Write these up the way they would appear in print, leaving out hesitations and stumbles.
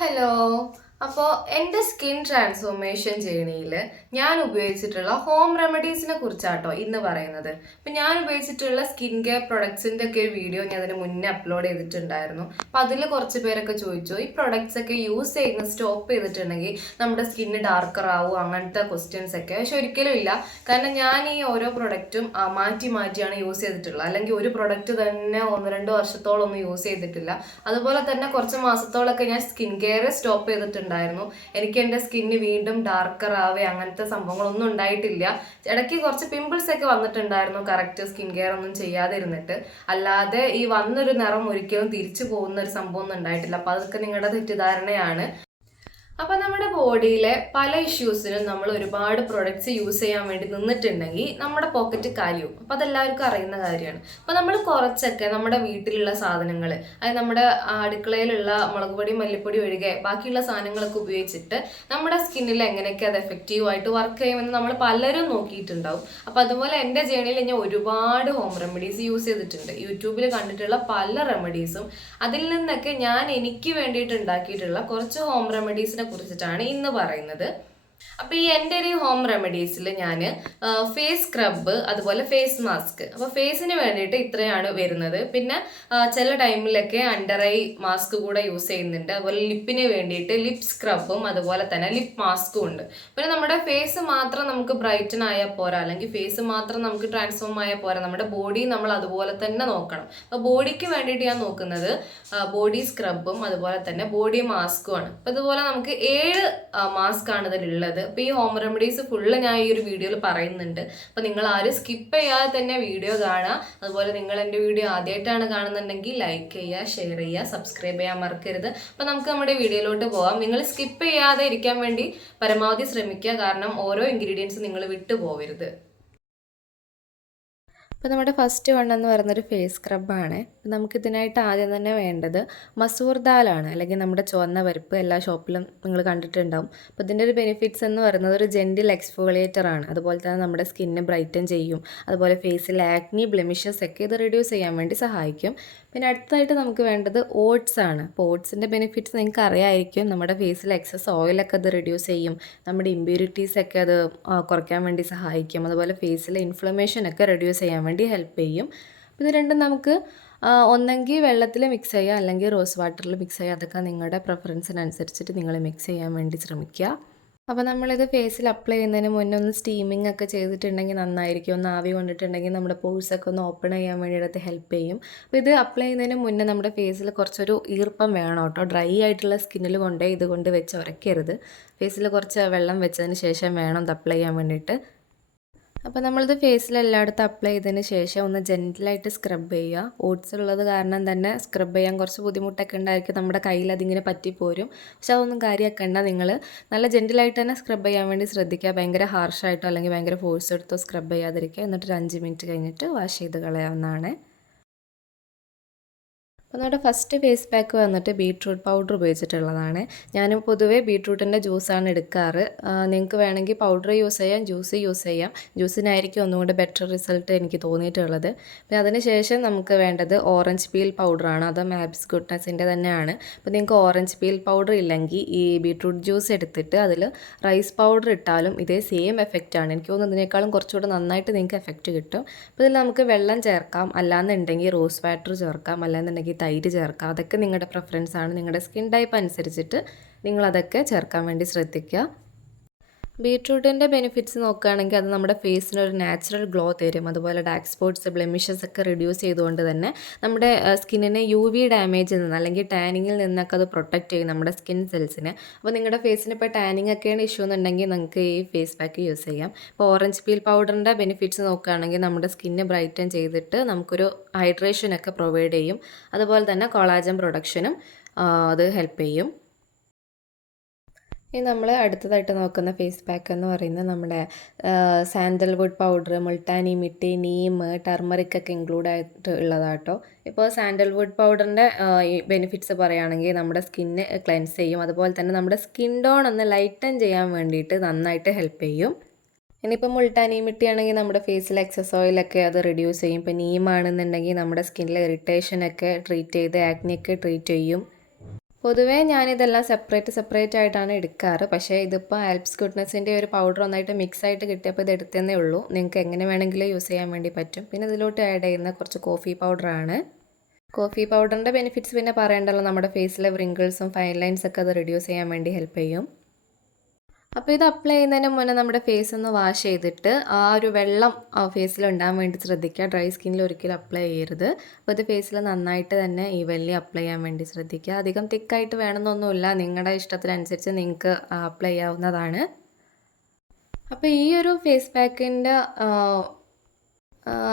Hello. അപ്പോൾ എൻ്റെ skin transformation ജേണിയിൽ ഞാൻ ഉപയോഗിച്ചിട്ടുള്ള ഹോം റെമഡീസിനെ കുറിച്ചാട്ടോ ഇന്ന് പറയുന്നത്. അപ്പം ഞാൻ ഉപയോഗിച്ചിട്ടുള്ള സ്കിൻ കെയർ പ്രൊഡക്ട്സിൻ്റെ ഒക്കെ ഒരു വീഡിയോ ഞാൻ അതിന് മുന്നേ അപ്ലോഡ് ചെയ്തിട്ടുണ്ടായിരുന്നു. അപ്പം അതിൽ കുറച്ച് പേരൊക്കെ ചോദിച്ചു, ഈ പ്രൊഡക്ട്സ് ഒക്കെ യൂസ് ചെയ്യുന്നത് സ്റ്റോപ്പ് ചെയ്തിട്ടുണ്ടെങ്കിൽ നമ്മുടെ സ്കിന്ന് ഡാർക്കർ ആവും, അങ്ങനത്തെ ക്വസ്റ്റ്യൻസ് ഒക്കെ. പക്ഷെ ഒരിക്കലും ഇല്ല. കാരണം ഞാൻ ഈ ഓരോ പ്രൊഡക്റ്റും മാറ്റി മാറ്റിയാണ് യൂസ് ചെയ്തിട്ടുള്ളത്. അല്ലെങ്കിൽ ഒരു പ്രൊഡക്റ്റ് തന്നെ 1-2 വർഷത്തോളം ഒന്നും യൂസ് ചെയ്തിട്ടില്ല. അതുപോലെ തന്നെ കുറച്ച് മാസത്തോളൊക്കെ ഞാൻ സ്കിൻ കെയർ സ്റ്റോപ്പ് ചെയ്തിട്ടുണ്ടായിരുന്നു. എനിക്ക് എൻ്റെ സ്കിന്ന് വീണ്ടും ഡാർക്കർ ആവേ അങ്ങനത്തെ സംഭവങ്ങളൊന്നും ഉണ്ടായിട്ടില്ല. ഇടയ്ക്ക് കുറച്ച് പിമ്പിൾസ് ഒക്കെ വന്നിട്ടുണ്ടായിരുന്നു കറക്റ്റ് സ്കിൻ കെയർ ഒന്നും ചെയ്യാതിരുന്നിട്ട്. അല്ലാതെ ഈ വന്നൊരു നിറം ഒരിക്കലും തിരിച്ചു പോകുന്ന ഒരു സംഭവം ഒന്നും ഉണ്ടായിട്ടില്ല. അപ്പൊ അതൊക്കെ നിങ്ങളുടെ തെറ്റിദ്ധാരണയാണ്. അപ്പൊ നമ്മുടെ ബോഡിയിലെ പല ഇഷ്യൂസിനും നമ്മൾ ഒരുപാട് പ്രൊഡക്ട്സ് യൂസ് ചെയ്യാൻ വേണ്ടി നിന്നിട്ടുണ്ടെങ്കിൽ നമ്മുടെ പോക്കറ്റ് കാലിയാവും. അപ്പൊ അതെല്ലാവർക്കും അറിയുന്ന കാര്യമാണ്. അപ്പൊ നമ്മൾ കുറച്ചൊക്കെ നമ്മുടെ വീട്ടിലുള്ള സാധനങ്ങൾ, അതായത് നമ്മുടെ അടുക്കളയിലുള്ള മുളക് പൊടി മല്ലിപ്പൊടി ഒഴികെ ബാക്കിയുള്ള സാധനങ്ങളൊക്കെ ഉപയോഗിച്ചിട്ട് നമ്മുടെ സ്കിന്നിൽ എങ്ങനെയൊക്കെ അത് എഫക്റ്റീവ് ആയിട്ട് വർക്ക് ചെയ്യുമെന്ന് നമ്മൾ പലരും നോക്കിയിട്ടുണ്ടാവും. അപ്പൊ അതുപോലെ എൻ്റെ ജേണിയിൽ ഞാൻ ഒരുപാട് ഹോം റെമഡീസ് യൂസ് ചെയ്തിട്ടുണ്ട്. യൂട്യൂബിൽ കണ്ടിട്ടുള്ള പല റെമഡീസും അതിൽ നിന്നൊക്കെ ഞാൻ എനിക്ക് വേണ്ടിയിട്ട് ഉണ്ടാക്കിയിട്ടുള്ള കുറച്ച് ഹോം റെമഡീസിനെ കുറിച്ചിട്ടാണ് ഇന്ന് പറയുന്നത്. അപ്പൊ ഈ എൻ്റെ ഒരു ഹോം റെമഡീസിൽ ഞാൻ ഫേസ് സ്ക്രബ്, അതുപോലെ ഫേസ് മാസ്ക്, അപ്പൊ ഫേസിന് വേണ്ടിയിട്ട് ഇത്രയാണ് വരുന്നത്. പിന്നെ ചില ടൈമിലൊക്കെ അണ്ടർ ഐ മാസ്ക് കൂടെ യൂസ് ചെയ്യുന്നുണ്ട്. അതുപോലെ ലിപ്പിന് വേണ്ടിയിട്ട് ലിപ് സ്ക്രബും അതുപോലെ തന്നെ ലിപ് മാസ്കും ഉണ്ട്. പിന്നെ നമ്മുടെ ഫേസ് മാത്രം നമുക്ക് ബ്രൈറ്റൻ ആയാൽ പോരാ, അല്ലെങ്കിൽ ഫേസ് മാത്രം നമുക്ക് ട്രാൻസ്ഫോം ആയാൽ പോരാ, നമ്മുടെ ബോഡി നമ്മൾ അതുപോലെ തന്നെ നോക്കണം. അപ്പൊ ബോഡിക്ക് വേണ്ടിയിട്ട് ഞാൻ നോക്കുന്നത് ബോഡി സ്ക്രബും അതുപോലെ തന്നെ ബോഡി മാസ്കും ആണ്. അപ്പൊ ഇതുപോലെ നമുക്ക് 7 മാസ്ക് ആണ് ഇതിലുള്ളത്. അപ്പൊ ഈ ഹോം റെമഡീസ് ഫുള്ള് ഞാൻ ഈ ഒരു വീഡിയോയിൽ പറയുന്നുണ്ട്. അപ്പൊ നിങ്ങൾ ആരും സ്കിപ്പ് ചെയ്യാതെ തന്നെ വീഡിയോ കാണുക. അതുപോലെ നിങ്ങൾ എൻ്റെ വീഡിയോ ആദ്യമായിട്ടാണ് കാണുന്നുണ്ടെങ്കിൽ ലൈക്ക് ചെയ്യുക, ഷെയർ ചെയ്യുക, സബ്സ്ക്രൈബ് ചെയ്യാൻ മറക്കരുത്. അപ്പൊ നമുക്ക് നമ്മുടെ വീഡിയോയിലോട്ട് പോവാം. നിങ്ങൾ സ്കിപ്പ് ചെയ്യാതെ ഇരിക്കാൻ വേണ്ടി പരമാവധി ശ്രമിക്കുക. കാരണം ഓരോ ഇൻഗ്രീഡിയൻസ് നിങ്ങൾ വിട്ടു പോവരുത്. അപ്പോൾ നമ്മുടെ ഫസ്റ്റ് വൺ എന്ന് പറയുന്നൊരു ഫേസ് സ്ക്രബാണ്. നമുക്കിതിനായിട്ട് ആദ്യം തന്നെ വേണ്ടത് മസൂർ ദാലാണ്, അല്ലെങ്കിൽ നമ്മുടെ ചുവന്ന പരിപ്പ്. എല്ലാ ഷോപ്പിലും നിങ്ങൾ കണ്ടിട്ടുണ്ടാവും. അപ്പോൾ ഇതിൻ്റെ ഒരു ബെനിഫിറ്റ്സ് എന്ന് പറയുന്നത് ഒരു ജെൻറ്റിൽ എക്സ്ഫോളിയേറ്റർ ആണ്. അതുപോലെ തന്നെ നമ്മുടെ സ്കിന്നെ ബ്രൈറ്റൻ ചെയ്യും. അതുപോലെ ഫേസിൽ ആക്നി, ബ്ലെമിഷസ് ഒക്കെ ഇത് റിഡ്യൂസ് ചെയ്യാൻ വേണ്ടി സഹായിക്കും. പിന്നെ അടുത്തതായിട്ട് നമുക്ക് വേണ്ടത് ഓട്സ് ആണ്. അപ്പോൾ ഓട്സിൻ്റെ ബെനിഫിറ്റ്സ് നിങ്ങൾക്ക് അറിയാമായിരിക്കും. നമ്മുടെ ഫേസിൽ എക്സസ് ഓയിലൊക്കെ അത് റിഡ്യൂസ് ചെയ്യും. നമ്മുടെ ഇമ്പ്യൂരിറ്റീസ് ഒക്കെ അത് കുറയ്ക്കാൻ വേണ്ടി സഹായിക്കും. അതുപോലെ ഫേസിലെ ഇൻഫ്ലമേഷൻ ഒക്കെ റിഡ്യൂസ് ചെയ്യാൻ വേണ്ടി ഹെൽപ്പ് ചെയ്യും. ഇത് രണ്ടും നമുക്ക് ഒന്നെങ്കിൽ വെള്ളത്തിൽ മിക്സ് ചെയ്യുക, അല്ലെങ്കിൽ റോസ് വാട്ടറിൽ മിക്സ് ചെയ്യുക. അതൊക്കെ നിങ്ങളുടെ പ്രിഫറൻസിനനുസരിച്ചിട്ട് നിങ്ങൾ മിക്സ് ചെയ്യാൻ വേണ്ടി ശ്രമിക്കുക. അപ്പോൾ നമ്മളിത് ഫേസിൽ അപ്ലൈ ചെയ്യുന്നതിന് മുന്നേ ഒന്ന് സ്റ്റീമിംഗ് ഒക്കെ ചെയ്തിട്ടുണ്ടെങ്കിൽ നന്നായിരിക്കും. ഒന്ന് ആവി കൊണ്ടിട്ടുണ്ടെങ്കിൽ നമ്മുടെ പോഴ്സൊക്കെ ഒന്ന് ഓപ്പൺ ചെയ്യാൻ വേണ്ടിയിട്ട് ഹെൽപ്പ് ചെയ്യും. അപ്പോൾ ഇത് അപ്ലൈ ചെയ്യുന്നതിന് മുന്നേ നമ്മുടെ ഫേസിൽ കുറച്ചൊരു ഈർപ്പം വേണം കേട്ടോ. ഡ്രൈ ആയിട്ടുള്ള സ്കിന്നിൽ കൊണ്ടേ ഇതുകൊണ്ട് വെച്ച് ഉരയ്ക്കരുത്. ഫേസിൽ കുറച്ച് വെള്ളം വെച്ചതിന് ശേഷം വേണം ഇത് അപ്ലൈ ചെയ്യാൻ വേണ്ടിയിട്ട്. അപ്പോൾ നമ്മളിത് ഫേസിൽ എല്ലായിടത്തും അപ്ലൈ ചെയ്തതിന് ശേഷം ഒന്ന് ജെൻറ്റിലായിട്ട് സ്ക്രബ് ചെയ്യുക. ഓട്സ് ഉള്ളത് കാരണം തന്നെ സ്ക്രബ് ചെയ്യാൻ കുറച്ച് ബുദ്ധിമുട്ടൊക്കെ ഉണ്ടായിരിക്കും. നമ്മുടെ കയ്യിൽ അതിങ്ങനെ പറ്റിപ്പോരും. പക്ഷെ അതൊന്നും കാര്യമാക്കണ്ട. നിങ്ങൾ നല്ല ജെൻറ്റിലായിട്ട് തന്നെ സ്ക്രബ് ചെയ്യാൻ വേണ്ടി ശ്രദ്ധിക്കുക. ഭയങ്കര ഹാർഷായിട്ടോ അല്ലെങ്കിൽ ഭയങ്കര ഫോഴ്സ് എടുത്തോ സ്ക്രബ് ചെയ്യാതിരിക്കുക. എന്നിട്ട് ഒരു 5 മിനിറ്റ് കഴിഞ്ഞിട്ട് വാഷ് ചെയ്ത് കളയാവുന്നതാണ്. അപ്പോൾ നമ്മുടെ ഫസ്റ്റ് ഫേസ് പാക്ക് വന്നിട്ട് ബീട്രൂട്ട് പൗഡർ ഉപയോഗിച്ചിട്ടുള്ളതാണ്. ഞാൻ പൊതുവേ ബീട്രൂട്ടിൻ്റെ ജ്യൂസാണ് എടുക്കാറ്. നിങ്ങൾക്ക് വേണമെങ്കിൽ പൗഡർ യൂസ് ചെയ്യാം, ജ്യൂസ് യൂസ് ചെയ്യാം. ജ്യൂസിനായിരിക്കും ഒന്നുകൂടി ബെറ്റർ റിസൾട്ട് എനിക്ക് തോന്നിയിട്ടുള്ളത്. പിന്നെ അതിന് ശേഷം നമുക്ക് വേണ്ടത് ഓറഞ്ച് പീൽ പൗഡറാണ്. അത് മാബ്സ് ഗുഡ്നസിൻ്റെ തന്നെയാണ്. അപ്പോൾ നിങ്ങൾക്ക് ഓറഞ്ച് പീൽ പൗഡർ ഇല്ലെങ്കിൽ ഈ ബീട്രൂട്ട് ജ്യൂസ് എടുത്തിട്ട് അതിൽ റൈസ് പൗഡർ ഇട്ടാലും ഇതേ സെയിം എഫക്റ്റാണ്. എനിക്ക് തോന്നുന്നു ഇതിനേക്കാളും കുറച്ചുകൂടെ നന്നായിട്ട് നിങ്ങൾക്ക് എഫക്റ്റ് കിട്ടും. അപ്പോൾ ഇതിൽ നമുക്ക് വെള്ളം ചേർക്കാം, അല്ലാന്നുണ്ടെങ്കിൽ റോസ് വാട്ടർ ചേർക്കാം, അല്ലാന്നുണ്ടെങ്കിൽ തൈര് ചേർക്കാം. അതൊക്കെ നിങ്ങളുടെ പ്രിഫറൻസ് ആണ്. നിങ്ങളുടെ സ്കിൻ ടൈപ്പ് അനുസരിച്ചിട്ട് നിങ്ങളതൊക്കെ ചേർക്കാൻ വേണ്ടി ശ്രദ്ധിക്കുക. ബീട്രൂട്ടിൻ്റെ ബെനിഫിറ്റ്സ് നോക്കുകയാണെങ്കിൽ അത് നമ്മുടെ ഫേസിനൊരു നാച്ചുറൽ ഗ്ലോ തരും. അതുപോലെ ഡാർക്ക് സ്പോട്ട്സ്, ബ്ലെമിഷസ് ഒക്കെ റിഡ്യൂസ് ചെയ്തുകൊണ്ട് തന്നെ നമ്മുടെ സ്കിന്നിനെ UV ഡാമേജിൽ നിന്ന് അല്ലെങ്കിൽ ടാനിങ്ങിൽ നിന്നൊക്കെ അത് പ്രൊട്ടക്റ്റ് ചെയ്യും നമ്മുടെ സ്കിൻ സെൽസിനെ. അപ്പോൾ നിങ്ങളുടെ ഫേസിന് ഇപ്പോൾ ടാനിങ് ഒക്കെയാണ് ഇഷ്യൂ എന്നുണ്ടെങ്കിൽ നിങ്ങൾക്ക് ഈ ഫേസ് പാക്ക് യൂസ് ചെയ്യാം. ഇപ്പോൾ ഓറഞ്ച് പീൽ പൗഡറിൻ്റെ ബെനിഫിറ്റ്സ് നോക്കുകയാണെങ്കിൽ നമ്മുടെ സ്കിന്ന് ബ്രൈറ്റൻ ചെയ്തിട്ട് നമുക്കൊരു ഹൈഡ്രേഷനൊക്കെ പ്രൊവൈഡ് ചെയ്യും. അതുപോലെ തന്നെ കൊളാജൻ പ്രൊഡക്ഷനും അത് ഹെൽപ്പ് ചെയ്യും. ഇനി നമ്മൾ അടുത്തതായിട്ട് നോക്കുന്ന ഫേസ് പാക്ക് എന്ന് പറയുന്നത് നമ്മുടെ sandalwood powder, Multani mitti, Neem, turmeric ഒക്കെ ഇൻക്ലൂഡ് ആയിട്ട് ഉള്ളതാട്ടോ. ഇപ്പോൾ സാൻഡൽവുഡ് പൗഡറിൻ്റെ ഈ ബെനിഫിറ്റ്സ് പറയുകയാണെങ്കിൽ നമ്മുടെ സ്കിന്ന് ക്ലെൻസ് ചെയ്യും. അതുപോലെ തന്നെ നമ്മുടെ സ്കിൻ ടോൺ ഒന്ന് ലൈറ്റൻ ചെയ്യാൻ വേണ്ടിയിട്ട് നന്നായിട്ട് ഹെൽപ്പ് ചെയ്യും. ഇനിയിപ്പോൾ മുൾട്ടാനി മിട്ടിയാണെങ്കിൽ നമ്മുടെ ഫേസിൽ എക്സസ് ഓയിലൊക്കെ അത് റിഡ്യൂസ് ചെയ്യും. ഇപ്പോൾ നീമാണെന്നുണ്ടെങ്കിൽ നമ്മുടെ സ്കിന്നിലെ ഇറിറ്റേഷനൊക്കെ ട്രീറ്റ് ചെയ്ത് ആക്നിയൊക്കെ ട്രീറ്റ് ചെയ്യും. പൊതുവേ ഞാനിതെല്ലാം സെപ്പറേറ്റ് ആയിട്ടാണ് എടുക്കാറ്. പക്ഷേ ഇതിപ്പോൾ ആൽപ്സ് ഗുഡ്നെസ്സിൻ്റെ ഒരു പൗഡർ ഒന്നായിട്ട് മിക്സ് ആയിട്ട് കിട്ടിയപ്പോൾ ഇത് എടുത്തതേ ഉള്ളൂ. നിങ്ങൾക്ക് എങ്ങനെ വേണമെങ്കിലും യൂസ് ചെയ്യാൻ വേണ്ടി പറ്റും. പിന്നെ ഇതിലോട്ട് ആഡ് ചെയ്യുന്ന കുറച്ച് കോഫി പൗഡറാണ്. കോഫി പൗഡറിൻ്റെ ബെനിഫിറ്റ്സ് പിന്നെ പറയണ്ടല്ലോ, നമ്മുടെ ഫേസിലെ വ്രിങ്കിൾസും ഫൈൻ ലൈൻസൊക്കെ അത് റിഡ്യൂസ് ചെയ്യാൻ വേണ്ടി ഹെൽപ്പ് ചെയ്യും. അപ്പോൾ ഇത് അപ്ലൈ ചെയ്യുന്നതിന് മുന്നേ നമ്മുടെ ഫേസ് ഒന്ന് വാഷ് ചെയ്തിട്ട് ആ ഒരു വെള്ളം ഫേസിൽ ഉണ്ടാകാൻ വേണ്ടി ശ്രദ്ധിക്കുക. ഡ്രൈ സ്കിന്നിൽ ഒരിക്കലും അപ്ലൈ ചെയ്യരുത്. അപ്പോൾ ഇത് ഫേസിൽ നന്നായിട്ട് തന്നെ ഈവൻലി അപ്ലൈ ചെയ്യാൻ വേണ്ടി ശ്രദ്ധിക്കുക. അധികം തിക്കായിട്ട് വേണമെന്നൊന്നുമില്ല, നിങ്ങളുടെ ഇഷ്ടത്തിനനുസരിച്ച് നിങ്ങൾക്ക് അപ്ലൈ ചെയ്യാവുന്നതാണ്. അപ്പോൾ ഈ ഒരു ഫേസ് പാക്കിൻ്റെ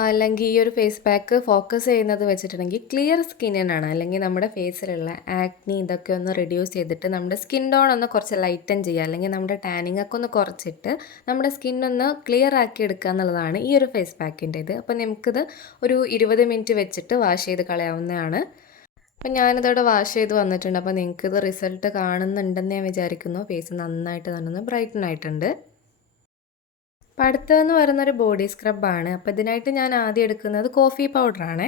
അല്ലെങ്കിൽ ഈ ഒരു ഫേസ് പാക്ക് ഫോക്കസ് ചെയ്യുന്നത് വെച്ചിട്ടുണ്ടെങ്കിൽ ക്ലിയർ സ്കിന്നിനാണ്. അല്ലെങ്കിൽ നമ്മുടെ ഫേസിലുള്ള ആക്നി ഇതൊക്കെ ഒന്ന് റിഡ്യൂസ് ചെയ്തിട്ട് നമ്മുടെ സ്കിൻ ടോൺ ഒന്ന് കുറച്ച് ലൈറ്റൻ ചെയ്യുക, അല്ലെങ്കിൽ നമ്മുടെ ടാനിങ് ഒക്കെ ഒന്ന് കുറച്ചിട്ട് നമ്മുടെ സ്കിന്നൊന്ന് ക്ലിയർ ആക്കി എടുക്കുക എന്നുള്ളതാണ് ഈ ഒരു ഫേസ് പാക്കിൻ്റെ ഇത്. അപ്പോൾ നമുക്കിത് ഒരു 20 മിനിറ്റ് വെച്ചിട്ട് വാഷ് ചെയ്ത് കളയാവുന്നതാണ്. അപ്പം ഞാനിതോടെ വാഷ് ചെയ്ത് വന്നിട്ടുണ്ട്. അപ്പോൾ നിങ്ങൾക്കിത് റിസൾട്ട് കാണുന്നുണ്ടെന്ന് ഞാൻ വിചാരിക്കുന്നു. ഫേസ് നന്നായിട്ട് തന്നെ ബ്രൈറ്റൻ ആയിട്ടുണ്ട്. അപ്പോൾ അടുത്തതെന്ന് പറയുന്നൊരു ബോഡി സ്ക്രബാണ്. അപ്പോൾ ഇതിനായിട്ട് ഞാൻ ആദ്യം എടുക്കുന്നത് കോഫി പൗഡറാണ്.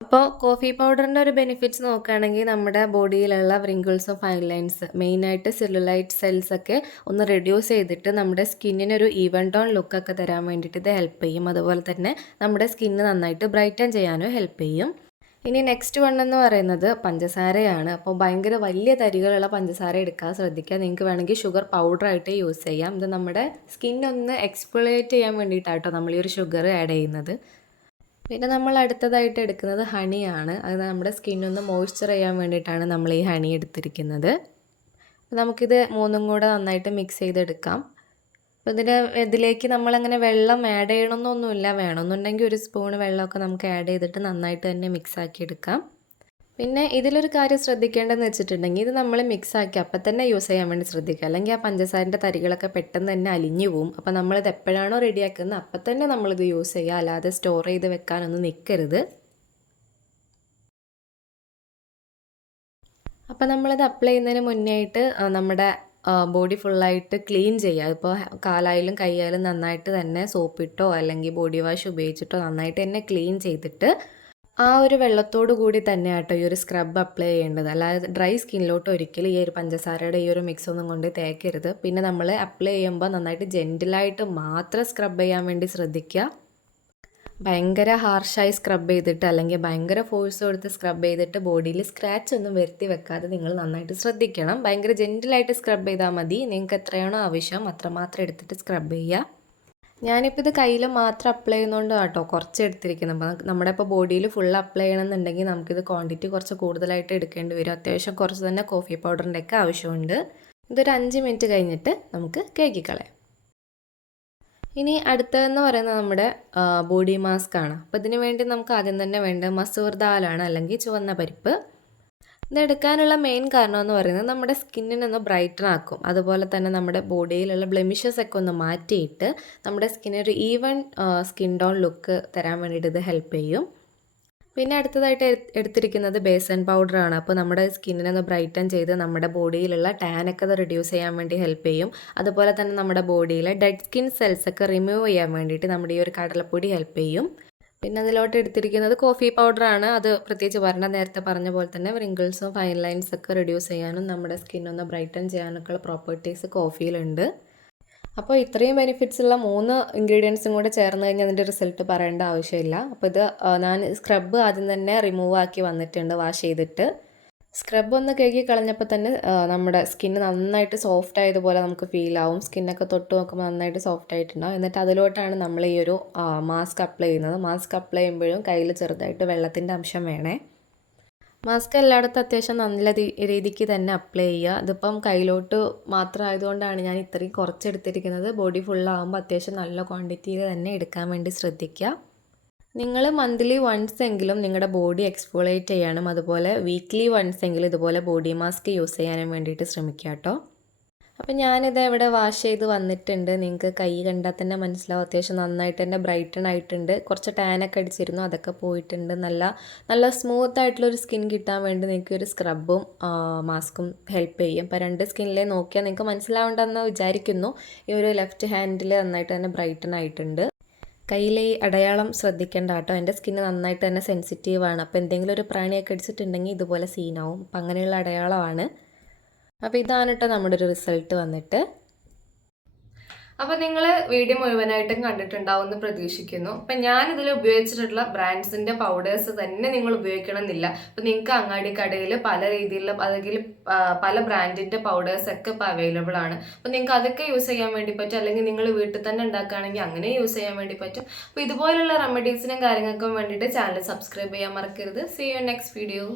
അപ്പോൾ കോഫി പൗഡറിൻ്റെ ഒരു ബെനിഫിറ്റ്സ് നോക്കുകയാണെങ്കിൽ നമ്മുടെ ബോഡിയിലുള്ള വ്രിങ്കിൾസും ഫൈൻ ലൈൻസ്, മെയിനായിട്ട് സെല്ലുലൈറ്റ് സെൽസൊക്കെ ഒന്ന് റെഡ്യൂസ് ചെയ്തിട്ട് നമ്മുടെ സ്കിന്നിനൊരു ഈവൻ ടോൺ ലുക്കൊക്കെ തരാൻ വേണ്ടിയിട്ട് ഇത് ഹെൽപ്പ് ചെയ്യും. അതുപോലെ തന്നെ നമ്മുടെ സ്കിന്ന് നന്നായിട്ട് ബ്രൈറ്റൻ ചെയ്യാനും ഹെൽപ്പ് ചെയ്യും. ഇനി നെക്സ്റ്റ് വൺ എന്ന് പറയുന്നത് പഞ്ചസാരയാണ്. അപ്പോൾ ഭയങ്കര വലിയ തരികളുള്ള പഞ്ചസാര എടുക്കാൻ ശ്രദ്ധിക്കുക. നിങ്ങൾക്ക് വേണമെങ്കിൽ ഷുഗർ പൗഡറായിട്ട് യൂസ് ചെയ്യാം. ഇത് നമ്മുടെ സ്കിന്നൊന്ന് എക്സ്ഫോളിയേറ്റ് ചെയ്യാൻ വേണ്ടിയിട്ടാട്ടോ നമ്മൾ ഈ ഒരു ഷുഗർ ആഡ് ചെയ്യുന്നത്. പിന്നെ നമ്മൾ അടുത്തതായിട്ട് എടുക്കുന്നത് ഹണിയാണ്. അത് നമ്മുടെ സ്കിന്നൊന്ന് മോയ്സ്ചർ ചെയ്യാൻ വേണ്ടിയിട്ടാണ് നമ്മൾ ഈ ഹണി എടുത്തിരിക്കുന്നത്. നമുക്കിത് മൂന്നും കൂടെ നന്നായിട്ട് മിക്സ് ചെയ്തെടുക്കാം. അപ്പോൾ ഇതിലേക്ക് നമ്മളങ്ങനെ വെള്ളം ആഡ് ചെയ്യണമെന്നൊന്നുമില്ല. വേണമെന്നുണ്ടെങ്കിൽ ഒരു സ്പൂൺ വെള്ളമൊക്കെ നമുക്ക് ആഡ് ചെയ്തിട്ട് നന്നായിട്ട് തന്നെ മിക്സ് ആക്കി എടുക്കാം. പിന്നെ ഇതിലൊരു കാര്യം ശ്രദ്ധിക്കേണ്ടതെന്ന് വെച്ചിട്ടുണ്ടെങ്കിൽ ഇത് നമ്മൾ മിക്സ് ആക്കി അപ്പം തന്നെ യൂസ് ചെയ്യാൻ വേണ്ടി ശ്രദ്ധിക്കുക. അല്ലെങ്കിൽ ആ പഞ്ചസാരൻ്റെ തരികളൊക്കെ പെട്ടെന്ന് തന്നെ അലിഞ്ഞു പോവും. അപ്പോൾ നമ്മളിത് എപ്പോഴാണോ റെഡിയാക്കുന്നത് അപ്പം തന്നെ നമ്മളിത് യൂസ് ചെയ്യുക, അല്ലാതെ സ്റ്റോർ ചെയ്ത് വെക്കാനൊന്നും നിൽക്കരുത്. അപ്പോൾ നമ്മളിത് അപ്ലൈ ചെയ്യുന്നതിന് മുന്നേ ആയിട്ട് നമ്മുടെ ബോഡി ഫുള്ളായിട്ട് ക്ലീൻ ചെയ്യുക. ഇപ്പോൾ കാലായാലും കൈയായാലും നന്നായിട്ട് തന്നെ സോപ്പിട്ടോ അല്ലെങ്കിൽ ബോഡി വാഷ് ഉപയോഗിച്ചിട്ടോ നന്നായിട്ട് തന്നെ ക്ലീൻ ചെയ്തിട്ട് ആ ഒരു വെള്ളത്തോടു കൂടി തന്നെ ആട്ടോ ഈ ഒരു സ്ക്രബ് അപ്ലൈ ചെയ്യേണ്ടത്. അല്ലാതെ ഡ്രൈ സ്കിന്നിലോട്ട് ഒരിക്കലും ഈ ഒരു പഞ്ചസാരയുടെ ഈ ഒരു മിക്സ് ഒന്നും കൊണ്ട് തേക്കരുത്. പിന്നെ നമ്മൾ അപ്ലൈ ചെയ്യുമ്പോൾ നന്നായിട്ട് ജെൻറ്റിലായിട്ട് മാത്രം സ്ക്രബ് ചെയ്യാൻ വേണ്ടി ശ്രദ്ധിക്കുക. ഭയങ്കര ഹാർഷായി സ്ക്രബ് ചെയ്തിട്ട് അല്ലെങ്കിൽ ഭയങ്കര ഫോഴ്സ് കൊടുത്ത് സ്ക്രബ് ചെയ്തിട്ട് ബോഡിയിൽ സ്ക്രാച്ച് ഒന്നും വരുത്തി വെക്കാതെ നിങ്ങൾ നന്നായിട്ട് ശ്രദ്ധിക്കണം. ഭയങ്കര ജെൻറ്റിലായിട്ട് സ്ക്രബ് ചെയ്താൽ മതി. നിങ്ങൾക്ക് എത്രയാണോ ആവശ്യം അത്രമാത്രം എടുത്തിട്ട് സ്ക്രബ് ചെയ്യുക. ഞാനിപ്പോൾ ഇത് കയ്യിൽ മാത്രം അപ്ലൈ ചെയ്യുന്നതുകൊണ്ട് കേട്ടോ കുറച്ച് എടുത്തിരിക്കുന്നത്. അപ്പോൾ നമ്മുടെ ഇപ്പോൾ ബോഡിയിൽ ഫുൾ അപ്ലൈ ചെയ്യണമെന്നുണ്ടെങ്കിൽ നമുക്കിത് ക്വാണ്ടിറ്റി കുറച്ച് കൂടുതലായിട്ട് എടുക്കേണ്ടി വരും. അത്യാവശ്യം കുറച്ച് തന്നെ കോഫി പൗഡറിൻ്റെ ഒക്കെ ആവശ്യമുണ്ട്. ഇതൊരു 5 മിനിറ്റ് കഴിഞ്ഞിട്ട് നമുക്ക് കഴുകിക്കളയാം. ഇനി അടുത്തതെന്ന് പറയുന്നത് നമ്മുടെ ബോഡി മാസ്ക് ആണ്. അപ്പോൾ ഇതിന് വേണ്ടി നമുക്ക് ആദ്യം തന്നെ വേണ്ടത് മസൂർ ദാലാണ്, അല്ലെങ്കിൽ ചുവന്ന പരിപ്പ്. ഇതെടുക്കാനുള്ള മെയിൻ കാരണം എന്ന് പറയുന്നത് നമ്മുടെ സ്കിന്നിനൊന്ന് ബ്രൈറ്റൻ ആക്കും. അതുപോലെ തന്നെ നമ്മുടെ ബോഡിയിലുള്ള ബ്ലെമിഷസ് ഒക്കെ ഒന്ന് മാറ്റിയിട്ട് നമ്മുടെ സ്കിന്നൊരു ഈവൻ സ്കിൻ ടോൺ ലുക്ക് തരാൻ വേണ്ടിയിട്ട് ഇത് ഹെൽപ്പ് ചെയ്യും. പിന്നെ അടുത്തതായിട്ട് എടുത്തിരിക്കുന്നത് ബേസൻ പൗഡറാണ്. അപ്പോൾ നമ്മുടെ സ്കിന്നിനൊന്ന് ബ്രൈറ്റൻ ചെയ്ത് നമ്മുടെ ബോഡിയിലുള്ള ടാനൊക്കെ അത് റിഡ്യൂസ് ചെയ്യാൻ വേണ്ടി ഹെൽപ്പ് ചെയ്യും. അതുപോലെ തന്നെ നമ്മുടെ ബോഡിയിലെ ഡെഡ് സ്കിൻ സെൽസൊക്കെ റിമൂവ് ചെയ്യാൻ വേണ്ടിയിട്ട് നമ്മുടെ ഈ ഒരു കടലപ്പൊടി ഹെൽപ്പ് ചെയ്യും. പിന്നെ അതിലോട്ട് എടുത്തിരിക്കുന്നത് കോഫി പൗഡറാണ്. അത് പ്രത്യേകിച്ച് നേരത്തെ പറഞ്ഞ പോലെ തന്നെ വ്രിങ്കിൾസും ഫൈൻ ലൈൻസൊക്കെ റിഡ്യൂസ് ചെയ്യാനും നമ്മുടെ സ്കിന്നൊന്ന് ബ്രൈറ്റൻ ചെയ്യാനൊക്കെയുള്ള പ്രോപ്പർട്ടീസ് കോഫിയിലുണ്ട്. അപ്പോൾ ഇത്രയും ബെനിഫിറ്റ്സ് ഉള്ള 3 ഇൻഗ്രീഡിയൻസും കൂടെ ചേർന്ന് കഴിഞ്ഞാൽ അതിൻ്റെ റിസൾട്ട് പറയേണ്ട ആവശ്യമില്ല. അപ്പോൾ ഇത് ഞാൻ സ്ക്രബ് ആദ്യം തന്നെ റിമൂവ് ആക്കി വന്നിട്ടുണ്ട് വാഷ് ചെയ്തിട്ട്. സ്ക്രബ് ഒന്ന് കഴുകി കളഞ്ഞപ്പോൾ തന്നെ നമ്മുടെ സ്കിന്ന് നന്നായിട്ട് സോഫ്റ്റ് ആയതുപോലെ നമുക്ക് ഫീൽ ആവും. സ്കിന്നൊക്കെ തൊട്ട് നോക്കുമ്പോൾ നന്നായിട്ട് സോഫ്റ്റ് ആയിട്ടുണ്ടാവും. എന്നിട്ട് അതിലോട്ടാണ് നമ്മൾ ഈ ഒരു മാസ്ക് അപ്ലൈ ചെയ്യുന്നത്. മാസ്ക് അപ്ലൈ ചെയ്യുമ്പോഴും കയ്യിൽ ചെറുതായിട്ട് വെള്ളത്തിൻ്റെ അംശം വേണേ. മാസ്ക് എല്ലായിടത്തും അത്യാവശ്യം നല്ല രീതിക്ക് തന്നെ അപ്ലൈ ചെയ്യുക. ഇതിപ്പം കയ്യിലോട്ട് മാത്രം ആയതുകൊണ്ടാണ് ഞാൻ ഇത്രയും കുറച്ചെടുത്തിരിക്കുന്നത്. ബോഡി ഫുള്ളാകുമ്പോൾ അത്യാവശ്യം നല്ല ക്വാണ്ടിറ്റിയിൽ തന്നെ എടുക്കാൻ വേണ്ടി ശ്രദ്ധിക്കുക. നിങ്ങൾ മന്ത്ലി വൺസ് എങ്കിലും നിങ്ങളുടെ ബോഡി എക്സ്ഫോളിയേറ്റ് ചെയ്യാനും അതുപോലെ വീക്ക്ലി വൺസ് എങ്കിലും ഇതുപോലെ ബോഡി മാസ്ക് യൂസ് ചെയ്യാനും വേണ്ടിയിട്ട് ശ്രമിക്കുക കേട്ടോ. അപ്പോൾ ഞാനിത് ഇവിടെ വാഷ് ചെയ്ത് വന്നിട്ടുണ്ട്. നിങ്ങൾക്ക് കൈ കണ്ടാൽ തന്നെ മനസ്സിലാവും അത്യാവശ്യം നന്നായിട്ട് തന്നെ ബ്രൈറ്റൺ ആയിട്ടുണ്ട്. കുറച്ച് ടാനൊക്കെ അടിച്ചിരുന്നു, അതൊക്കെ പോയിട്ടുണ്ട്. നല്ല സ്മൂത്ത് ആയിട്ടുള്ളൊരു സ്കിൻ കിട്ടാൻ വേണ്ടി നിങ്ങൾക്ക് ഒരു സ്ക്രബും മാസ്കും ഹെൽപ്പ് ചെയ്യും. അപ്പോൾ 2 സ്കിന്നിലെ നോക്കിയാൽ നിങ്ങൾക്ക് മനസ്സിലാവേണ്ടെന്ന് വിചാരിക്കുന്നു. ഈ ഒരു ലെഫ്റ്റ് ഹാൻഡിൽ നന്നായിട്ട് തന്നെ ബ്രൈറ്റൺ ആയിട്ടുണ്ട്. കയ്യിലെ ഈ അടയാളം ശ്രദ്ധിക്കേണ്ട കേട്ടോ. എൻ്റെ സ്കിന്ന് നന്നായിട്ട് തന്നെ സെൻസിറ്റീവാണ്. അപ്പോൾ എന്തെങ്കിലും ഒരു പ്രാണിയൊക്കെ അടിച്ചിട്ടുണ്ടെങ്കിൽ ഇതുപോലെ സീനാവും. അപ്പം അങ്ങനെയുള്ള അടയാളമാണ്. അപ്പോൾ ഇതാണ് കേട്ടോ നമ്മുടെ ഒരു റിസൾട്ട് വന്നിട്ട്. അപ്പൊ നിങ്ങൾ വീഡിയോ മുഴുവനായിട്ടും കണ്ടിട്ടുണ്ടാവും എന്ന് പ്രതീക്ഷിക്കുന്നു. അപ്പൊ ഞാൻ ഇതിൽ ഉപയോഗിച്ചിട്ടുള്ള ബ്രാൻഡ്സിന്റെ പൗഡേഴ്സ് തന്നെ നിങ്ങൾ ഉപയോഗിക്കണം എന്നില്ല. അപ്പൊ നിങ്ങൾക്ക് അങ്ങാടി കടയിൽ പല രീതിയിലുള്ള അല്ലെങ്കിൽ പല ബ്രാൻഡിന്റെ പൗഡേഴ്സ് ഒക്കെ ഇപ്പൊ അവൈലബിൾ ആണ്. അപ്പൊ നിങ്ങൾക്ക് അതൊക്കെ യൂസ് ചെയ്യാൻ വേണ്ടി പറ്റും, അല്ലെങ്കിൽ നിങ്ങൾ വീട്ടിൽ തന്നെ ഉണ്ടാക്കുകയാണെങ്കിൽ അങ്ങനെ യൂസ് ചെയ്യാൻ വേണ്ടി പറ്റും. അപ്പൊ ഇതുപോലുള്ള റെമഡീസിനും കാര്യങ്ങൾക്കും വേണ്ടിയിട്ട് ചാനൽ സബ്സ്ക്രൈബ് ചെയ്യാൻ മറക്കരുത്. See you next video.